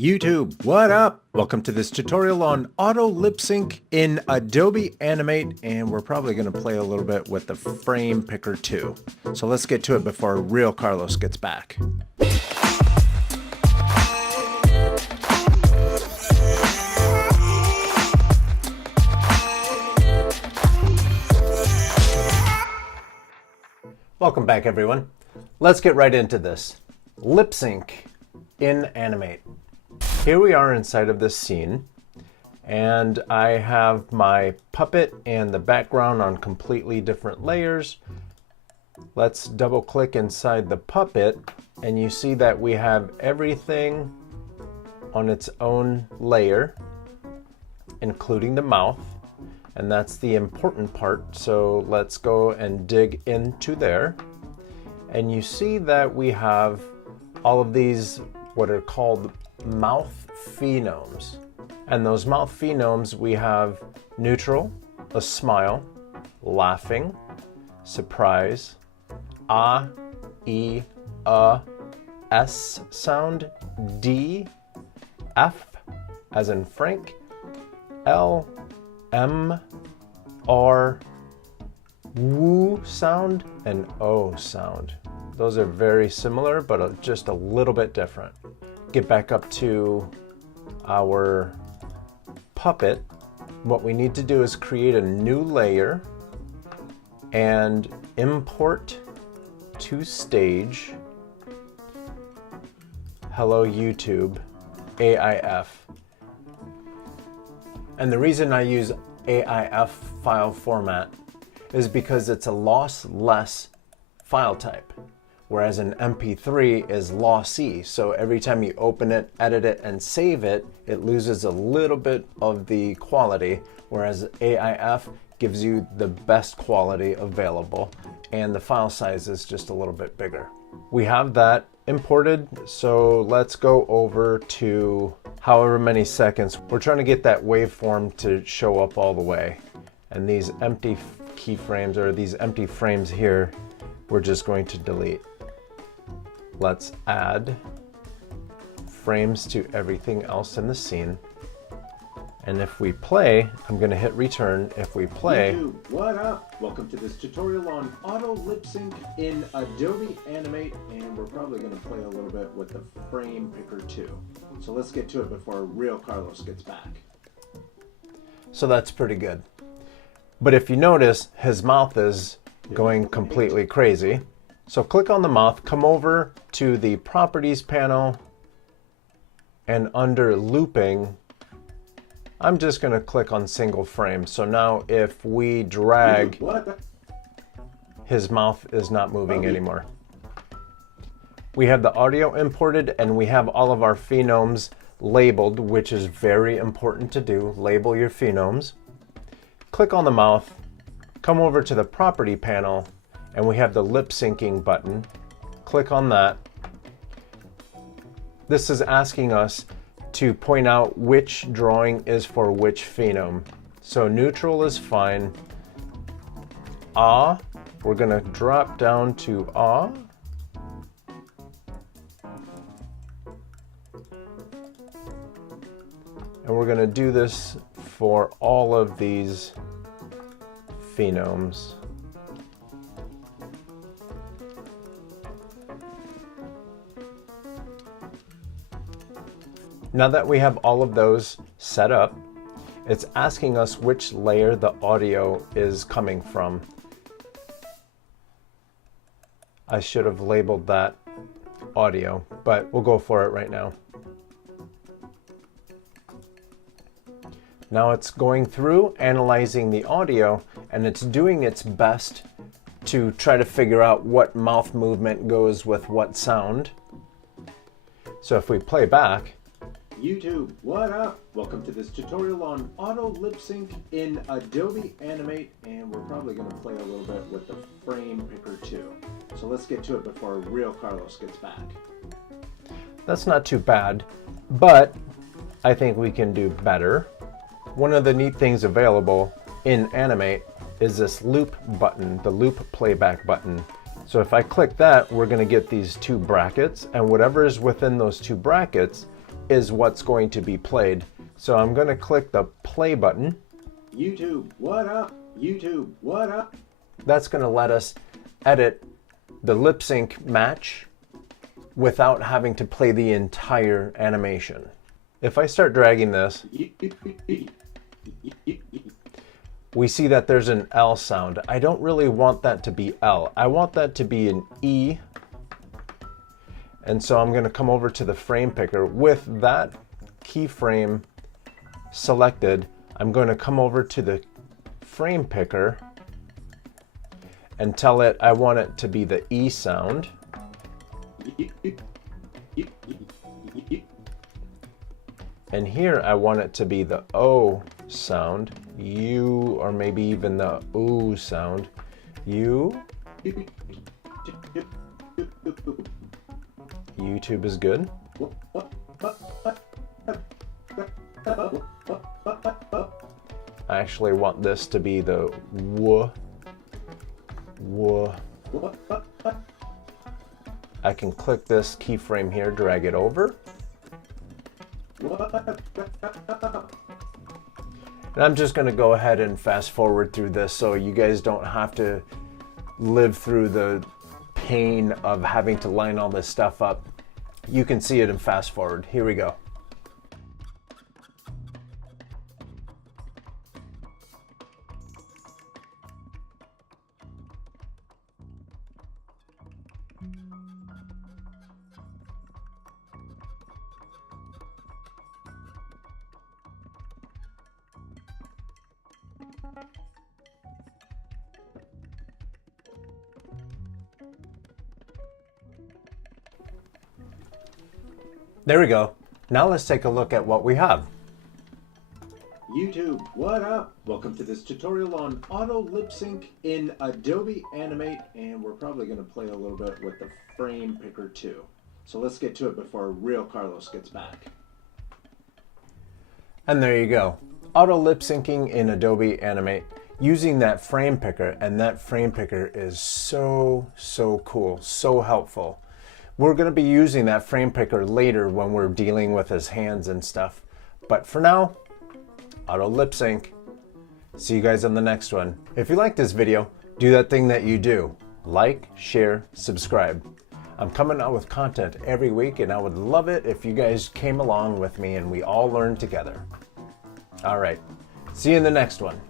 YouTube, what up? Welcome to this tutorial on auto lip sync in Adobe Animate, and we're probably going to play a little bit with the frame picker too. So let's get to it before real Carlos gets back. Welcome back, everyone. Let's get right into this. Lip sync in Animate. Here we are inside of this scene, and I have my puppet and the background on completely different layers. Let's double click inside the puppet, and you see that we have everything on its own layer, including the mouth, and that's the important part. So let's go and dig into there, and you see that we have all of these what are called mouth phenomes. And those mouth phenomes, we have neutral, a smile, laughing, surprise, ah, e, s sound, d, f as in Frank, l, m, r, woo sound, and o sound. Those are very similar, but just a little bit different. Get back up to our puppet. What we need to do is create a new layer and import to stage Hello YouTube AIF. And the reason I use AIF file format is because it's a lossless file type, whereas an MP3 is lossy. So every time you open it, edit it, and save it, it loses a little bit of the quality, whereas AIF gives you the best quality available, and the file size is just a little bit bigger. We have that imported, so let's go over to however many seconds. We're trying to get that waveform to show up all the way. And these empty keyframes, or these empty frames here, we're just going to delete. Let's add frames to everything else in the scene. And if we play, I'm going to hit return. If we play... YouTube, what up? Welcome to this tutorial on auto lip sync in Adobe Animate, and we're probably going to play a little bit with the frame picker too. So let's get to it before real Carlos gets back. So that's pretty good. But if you notice, his mouth is going completely crazy. So click on the mouth, come over to the properties panel, and under looping, I'm just going to click on single frame. So now if we drag, his mouth is not moving anymore. We have the audio imported, and we have all of our phenomes labeled, which is very important to do. Label your phenomes. Click on the mouth, come over to the property panel, and we have the lip syncing button. Click on that. This is asking us to point out which drawing is for which phenome. So neutral is fine. Ah, we're gonna drop down to ah. And we're gonna do this for all of these phenomes. Now that we have all of those set up, it's asking us which layer the audio is coming from. I should have labeled that audio, but we'll go for it right now. Now it's going through, analyzing the audio, and it's doing its best to try to figure out what mouth movement goes with what sound. So if we play back, YouTube, what up? Welcome to this tutorial on auto lip sync in Adobe Animate, and we're probably going to play a little bit with the frame picker too. So let's get to it before real Carlos gets back. That's not too bad, but I think we can do better. One of the neat things available in Animate is this loop button, the loop playback button. So if I click that, we're going to get these two brackets, and whatever is within those two brackets, is what's going to be played. So I'm going to click the play button. YouTube, what up? YouTube, what up? That's going to let us edit the lip sync match without having to play the entire animation. If I start dragging this, we see that there's an L sound. I don't really want that to be L. I want that to be an E. And so I'm going to come over to the frame picker. With that keyframe selected, I'm going to come over to the frame picker and tell it I want it to be the E sound. And here I want it to be the O sound, U, or maybe even the OO sound. U. YouTube is good. I actually want this to be the W. W. I can click this keyframe here, drag it over. And I'm just going to go ahead and fast forward through this so you guys don't have to live through the pain of having to line all this stuff up. You can see it in fast forward. Here we go. There we go. Now let's take a look at what we have. YouTube, what up? Welcome to this tutorial on auto lip sync in Adobe Animate, and we're probably going to play a little bit with the frame picker too. So let's get to it before real Carlos gets back. And there you go. Auto lip syncing in Adobe Animate using that frame picker, and that frame picker is so cool, so helpful. We're going to be using that frame picker later when we're dealing with his hands and stuff. But for now, auto lip sync. See you guys on the next one. If you like this video, do that thing that you do. Like, share, subscribe. I'm coming out with content every week, and I would love it if you guys came along with me and we all learned together. All right. See you in the next one.